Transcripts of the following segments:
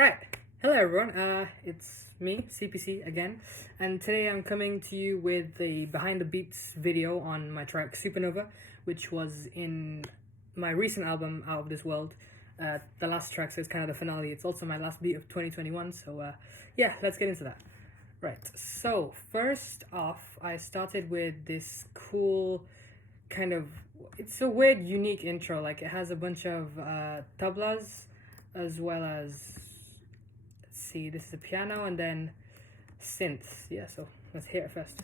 Right, hello everyone, it's me, CPC again, and today I'm coming to you with a behind the beats video on my track Supernova, which was in my recent album, Out of This World. The last track, so it's kind of the finale. It's also my last beat of 2021, so yeah, let's get into that. Right, so first off, I started with this cool kind of, it's a weird, unique intro. Like, it has a bunch of tablas, as well as, let's see, this is a piano and then synths. Yeah, so let's hear it first.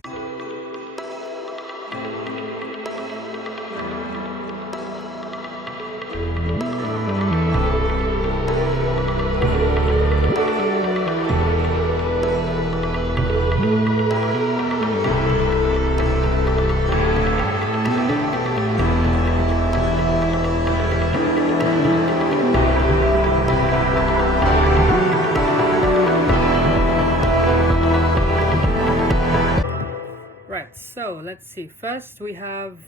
So let's see. First we have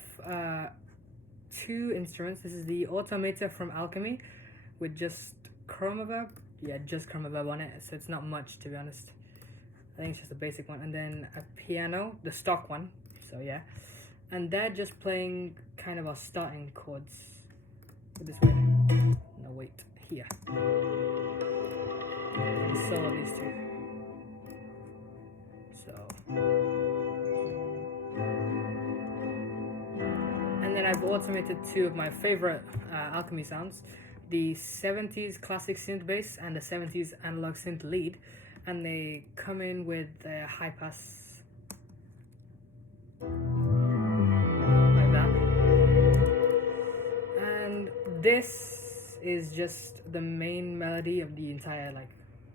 two instruments. This is the Automator from Alchemy with just Chromaverb. Yeah, just Chromaverb on it, so it's not much, to be honest. I think it's just a basic one. And then a piano, the stock one, so yeah. And they're just playing kind of our starting chords. This way. No, wait, here. So these two. So. I've automated two of my favorite Alchemy sounds, the 70s classic synth bass and the 70s analog synth lead, and they come in with a high pass like that. And this is just the main melody of the entire, like,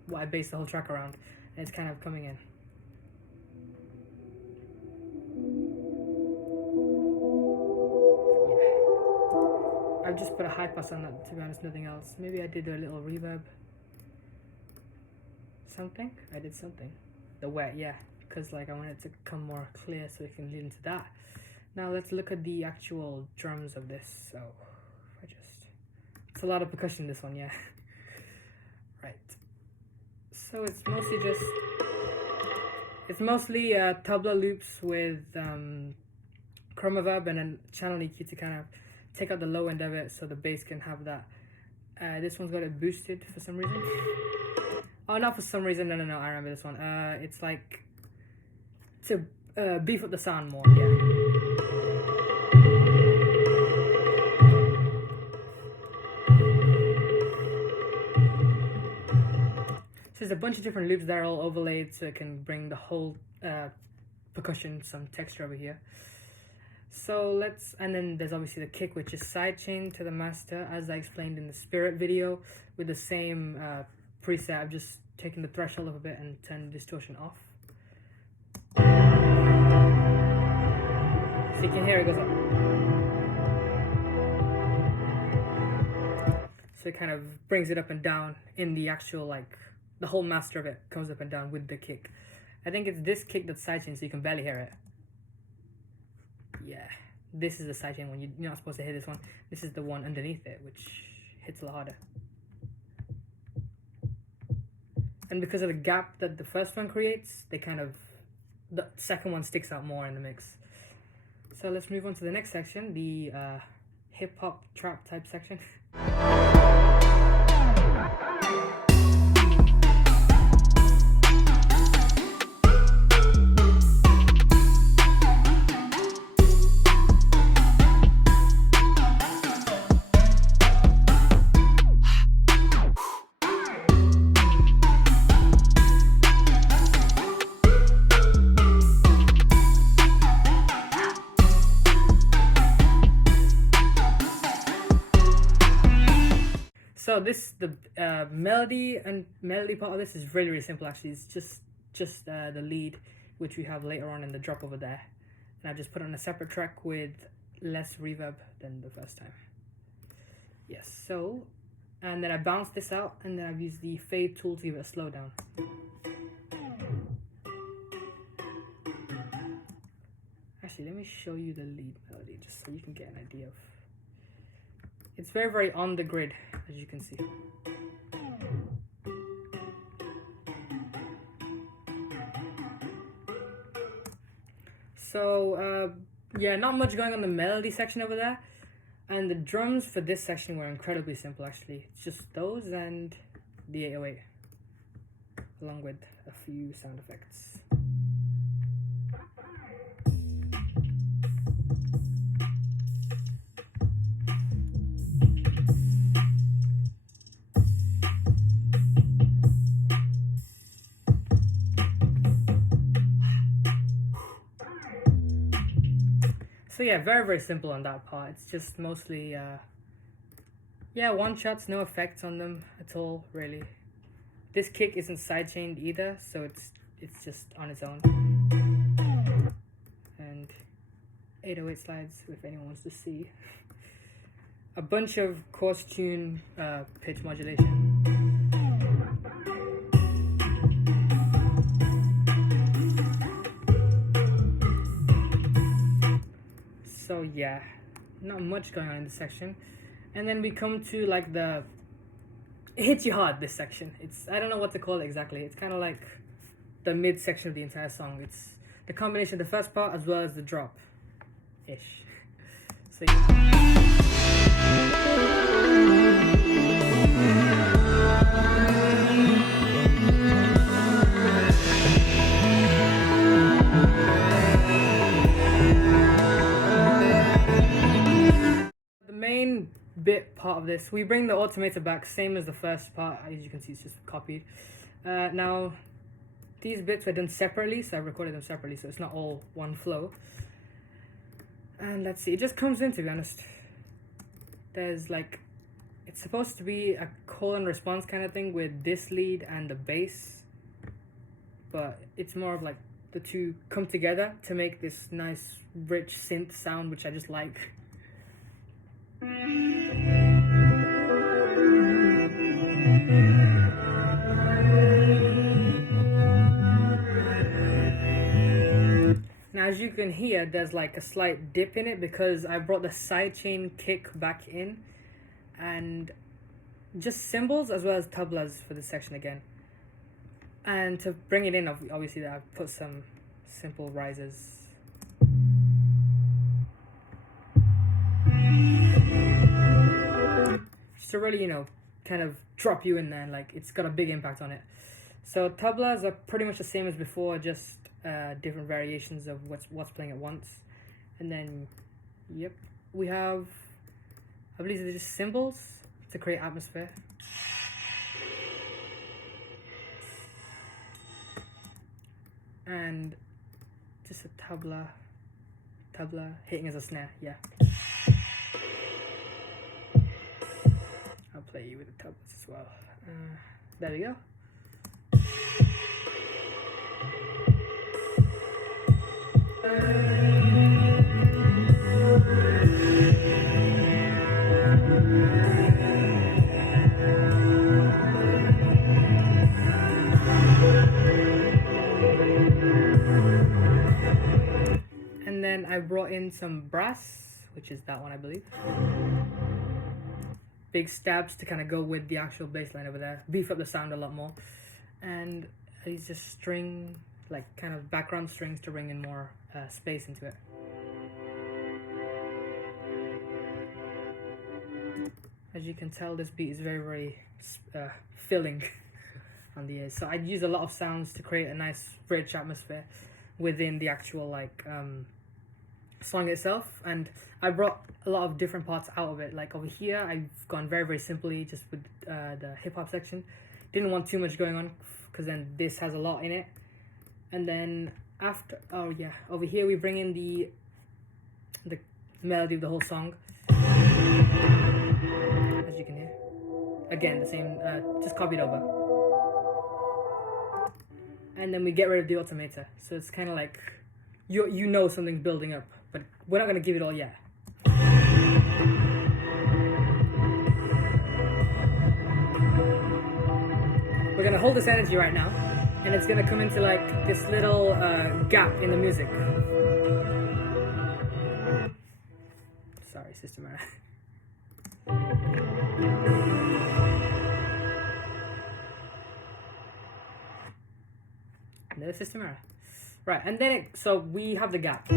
what I based the whole track around, and it's kind of coming in. I've just put a high pass on that, to be honest, nothing else. Maybe I did a little reverb. Something? I did something. The wet, yeah. Because like I wanted it to come more clear so we can lead into that. Now let's look at the actual drums of this. So, it's a lot of percussion, this one, yeah. Right. So it's mostly tabla loops with Chromaverb and then channel EQ to kind of take out the low end of it so the bass can have that. This one's got it boosted for some reason. Oh, not for some reason, no, I remember this one. It's like to beef up the sound more, yeah. So there's a bunch of different loops that are all overlaid so it can bring the whole percussion, some texture over here. So and then there's obviously the kick, which is sidechain to the master, as I explained in the Spirit video, with the same preset. I've just taken the threshold up a bit and turned the distortion off. So you can hear it goes up. So it kind of brings it up and down in the actual, like, the whole master of it comes up and down with the kick. I think it's this kick that's sidechain, so you can barely hear it. Yeah, this is the sidechain one. You're not supposed to hear this one. This is the one underneath it, which hits a lot harder. And because of the gap that the first one creates, the second one sticks out more in the mix. So let's move on to the next section, the hip-hop trap type section. So the melody part of this is really, really simple actually. It's just the lead, which we have later on in the drop over there. And I just put it on a separate track with less reverb than the first time. Yes, so, and then I bounce this out and then I've used the fade tool to give it a slowdown. Actually, let me show you the lead melody just so you can get an idea of. It's very, very on the grid, as you can see. So yeah, not much going on the melody section over there. And the drums for this section were incredibly simple actually. It's just those and the 808, along with a few sound effects. So yeah, very, very simple on that part. It's just mostly, yeah, one shots, no effects on them at all, really. This kick isn't sidechained either, so it's just on its own. And 808 slides, if anyone wants to see. A bunch of coarse tune pitch modulation. So yeah, not much going on in this section. And then we come to like it hits you hard, this section. I don't know what to call it exactly. It's kind of like the mid section of the entire song. It's the combination of the first part as well as the drop ish. So bit part of this, we bring the automator back, same as the first part. As you can see, it's just copied. Now these bits were done separately, so I recorded them separately, so it's not all one flow. And let's see, it just comes in, to be honest. There's like, it's supposed to be a call and response kind of thing with this lead and the bass, but it's more of like the two come together to make this nice rich synth sound, which I just like. Now, as you can hear, there's like a slight dip in it because I brought the sidechain kick back in, and just cymbals as well as tablas for this section again. And to bring it in, obviously I've put some simple risers. Just to really, kind of drop you in there, and like it's got a big impact on it. So tablas are pretty much the same as before, just different variations of what's playing at once. And then, yep, we have, I believe they're just cymbals to create atmosphere. And just a tabla hitting as a snare, yeah. I'll play you with the tablas as well. There we go. And then I brought in some brass, which is that one, I believe. Big stabs to kind of go with the actual bass line over there, beef up the sound a lot more. And these just string, like kind of background strings to bring in more space into it. As you can tell, this beat is very, very filling on the ears. So I'd use a lot of sounds to create a nice rich atmosphere within the actual song itself. And I brought a lot of different parts out of it. Like over here, I've gone very, very simply just with the hip hop section. Didn't want too much going on because then this has a lot in it. And then after, over here we bring in the melody of the whole song. As you can hear. Again, the same, just copied over. And then we get rid of the automator. So it's kind of like, you know something's building up, but we're not going to give it all yet. We're going to hold this energy right now, and it's going to come into like this little gap in the music. Sorry, Sister Mara. Another Sister Mara. Right, and then so we have the gap.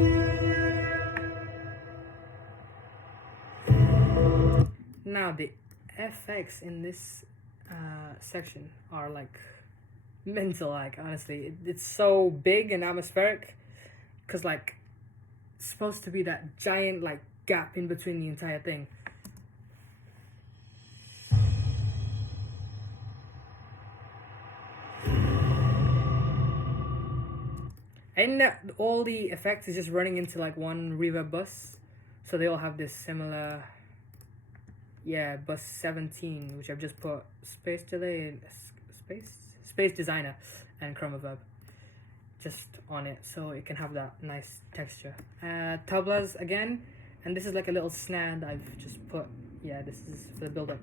Now the FX in this section are like mental, like honestly. It's so big and atmospheric because like it's supposed to be that giant like gap in between the entire thing. And all the effects is just running into like one reverb bus, so they all have this similar, yeah, bus 17, which I've just put space delay and space designer and chroma verb just on it, so it can have that nice texture. Tablas again, and this is like a little snare that I've just put. Yeah, this is for the build up.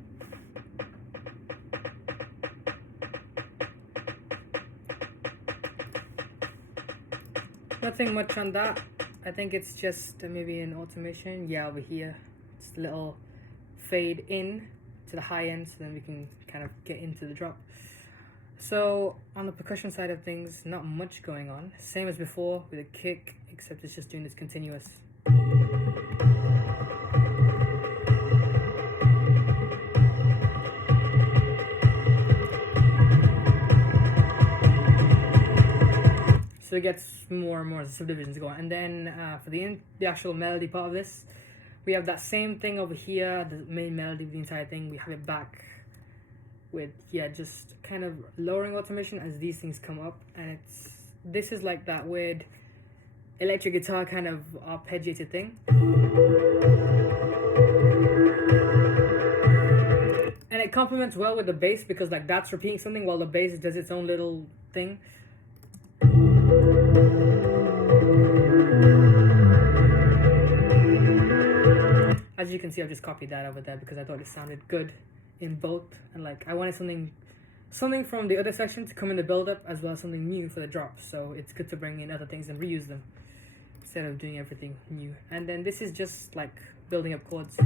Nothing much on that. I think it's just maybe an automation. Yeah, over here, it's a little fade in to the high end, so then we can kind of get into the drop. So on the percussion side of things, not much going on. Same as before with a kick, except it's just doing this continuous. So it gets more and more subdivisions going. And then for the actual melody part of this, we have that same thing over here, the main melody of the entire thing. We have it back with, yeah, just kind of lowering automation as these things come up. And this is like that weird electric guitar kind of arpeggiated thing. And it complements well with the bass because like that's repeating something while the bass does its own little thing. As you can see, I've just copied that over there because I thought it sounded good in both, and like I wanted something from the other section to come in the build-up as well as something new for the drop, so it's good to bring in other things and reuse them instead of doing everything new. And then this is just like building up chords.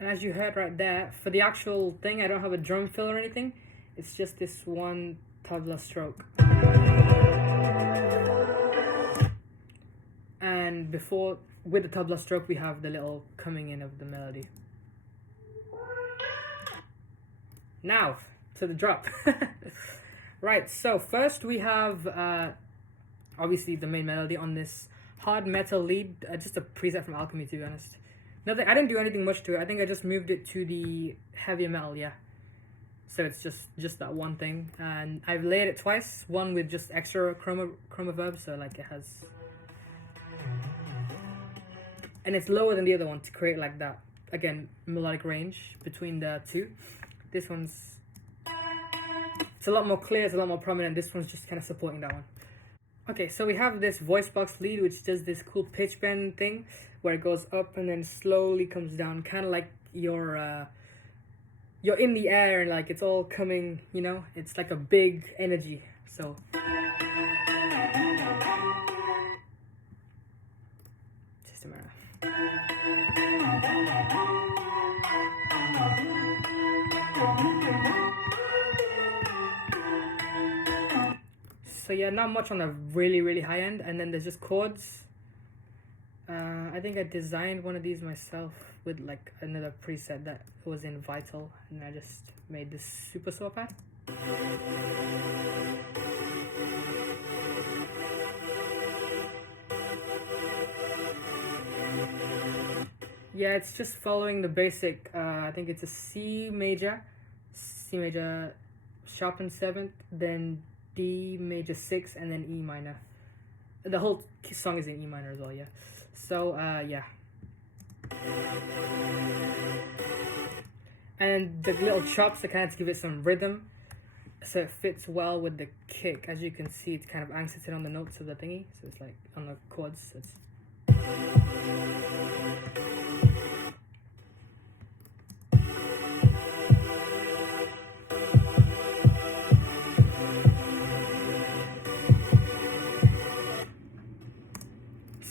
As you heard right there, for the actual thing, I don't have a drum fill or anything. It's just this one tabla stroke. And before, with the tabla stroke, we have the little coming in of the melody. Now, to the drop. Right, so first we have, obviously, the main melody on this hard metal lead, just a preset from Alchemy, to be honest. Nothing. I didn't do anything much to it. I think I just moved it to the heavier metal, yeah. So it's just that one thing, and I've layered it twice. One with just extra chroma verb, so like it has, and it's lower than the other one to create like that again melodic range between the two. This one's it's a lot more clear. It's a lot more prominent. This one's just kind of supporting that one. Okay, so we have this voice box lead, which does this cool pitch bend thing, where it goes up and then slowly comes down, kind of like you're in the air and like it's all coming, you know, it's like a big energy. So just a minute. So yeah, not much on the really high end, and then there's just chords. I think I designed one of these myself with like another preset that was in Vital, and I just made this super saw pad. Yeah, it's just following the basic, I think it's a C major, sharpened 7th, then D major 6th, and then E minor. The whole song is in E minor as well, yeah. So, yeah. And the little chops are kind of to give it some rhythm, so it fits well with the kick. As you can see, it's kind of accented on the notes of the thingy, so it's like on the chords. It's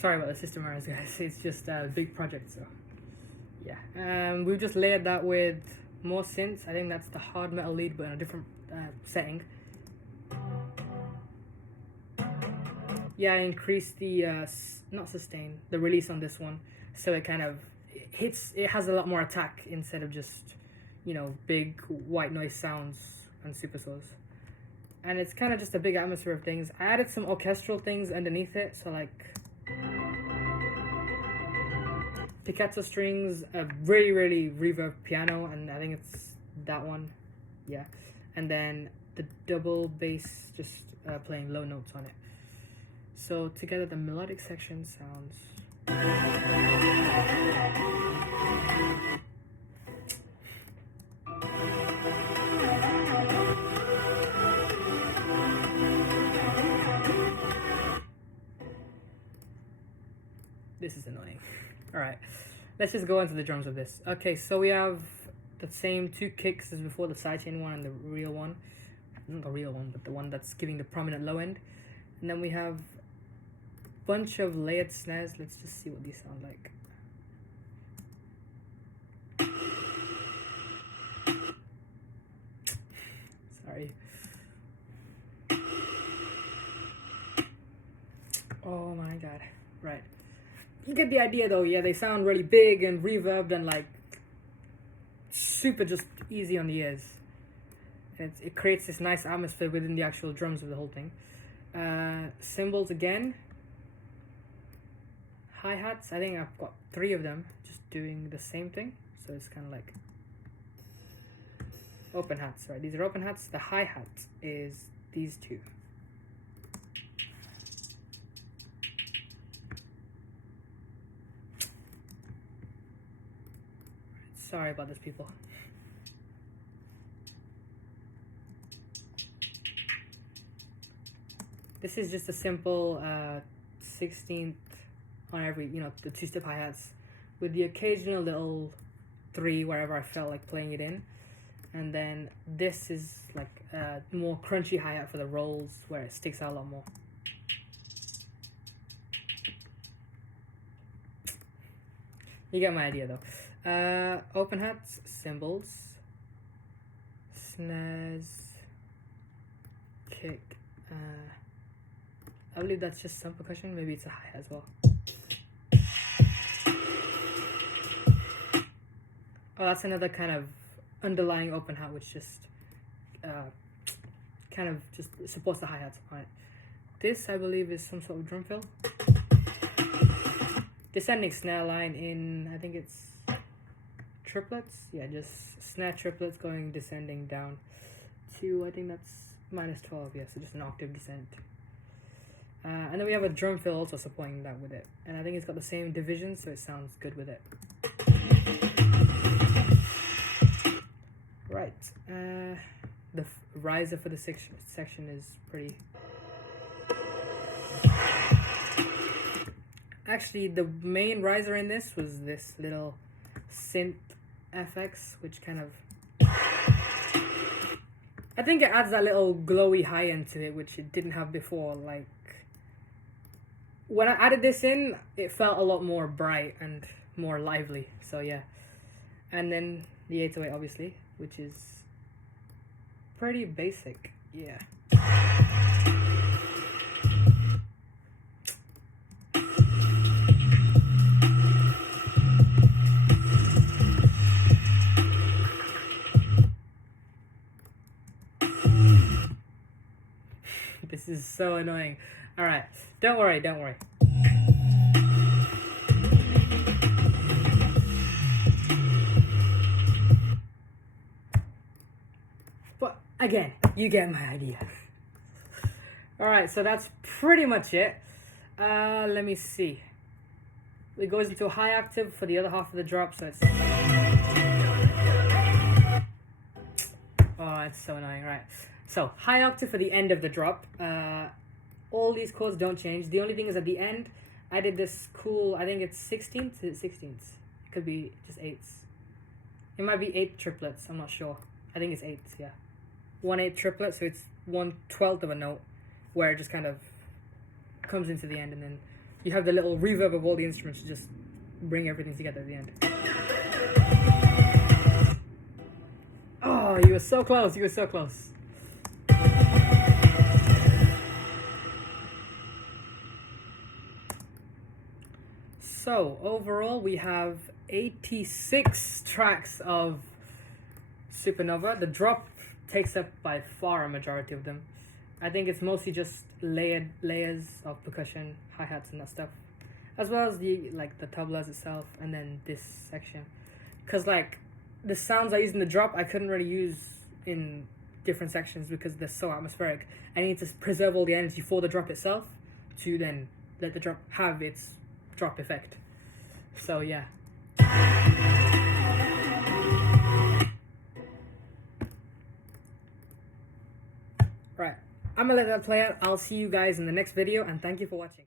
sorry about the system errors, guys. It's just a big project, so yeah. We've just layered that with more synths. I think that's the hard metal lead, but in a different setting. Yeah, I increased the not sustain, the release on this one, so it kind of hits. It has a lot more attack instead of just, you know, big white noise sounds and supersaws. And it's kind of just a big atmosphere of things. I added some orchestral things underneath it, so like piccato strings, a really reverb piano, and I think it's that one, yeah. And then the double bass just playing low notes on it. So together the melodic section sounds. This is annoying. Alright, let's just go into the drums of this. Okay, so we have the same two kicks as before, the sidechain one and the real one. Not the real one, but the one that's giving the prominent low end. And then we have a bunch of layered snares. Let's just see what these sound like. Sorry. Oh my god. Right. You get the idea though, yeah, they sound really big and reverbed and like super just easy on the ears. And it creates this nice atmosphere within the actual drums of the whole thing. Cymbals again. Hi-hats, I think I've got 3 of them just doing the same thing. So it's kind of like open hats, right? These are open hats. The hi-hat is these 2. Sorry about this, people. This is just a simple 16th on every, you know, the 2-step hi-hats with the occasional little 3 wherever I felt like playing it in. And then this is like a more crunchy hi-hat for the rolls where it sticks out a lot more. You get my idea though. Open hats, cymbals, snares, kick. I believe that's just some percussion. Maybe it's a hi-hat as well. Oh, that's another kind of underlying open hat, which just kind of just supports the hi-hats. Right. This, I believe, is some sort of drum fill. Descending snare line in, I think it's triplets. Yeah, just snare triplets going descending down to, I think that's -12. Yeah, so just an octave descent. And then we have a drum fill also supporting that with it. And I think it's got the same division, so it sounds good with it. Right. The riser for the section is pretty... Actually, the main riser in this was this little synth FX, which kind of... I think it adds that little glowy high end to it, which it didn't have before. Like, when I added this in, it felt a lot more bright and more lively. So yeah. And then the 808, obviously, which is pretty basic. Yeah. This is so annoying. Alright, don't worry. But again, you get my idea. Alright, so that's pretty much it. Let me see. It goes into a high octave for the other half of the drop, so it's... Oh, it's so annoying, right. So, high octave for the end of the drop. All these chords don't change. The only thing is at the end, I did this cool, I think it's 16th. Is it 16th? It could be just 8ths. It might be 8 triplets, I'm not sure. I think it's 8ths, yeah. 1/8 triplet, so it's 1/12 of a note, where it just kind of comes into the end, and then you have the little reverb of all the instruments to just bring everything together at the end. Oh, you were so close, you were so close. So, overall, we have 86 tracks of Supernova. The drop takes up by far a majority of them. I think it's mostly just layers of percussion, hi-hats and that stuff, as well as the tablas itself, and then this section. Because like the sounds I use in the drop, I couldn't really use in different sections because they're so atmospheric. I need to preserve all the energy for the drop itself to then let the drop have its drop effect. So yeah. Right, I'm gonna let that play out. I'll see you guys in the next video, and thank you for watching.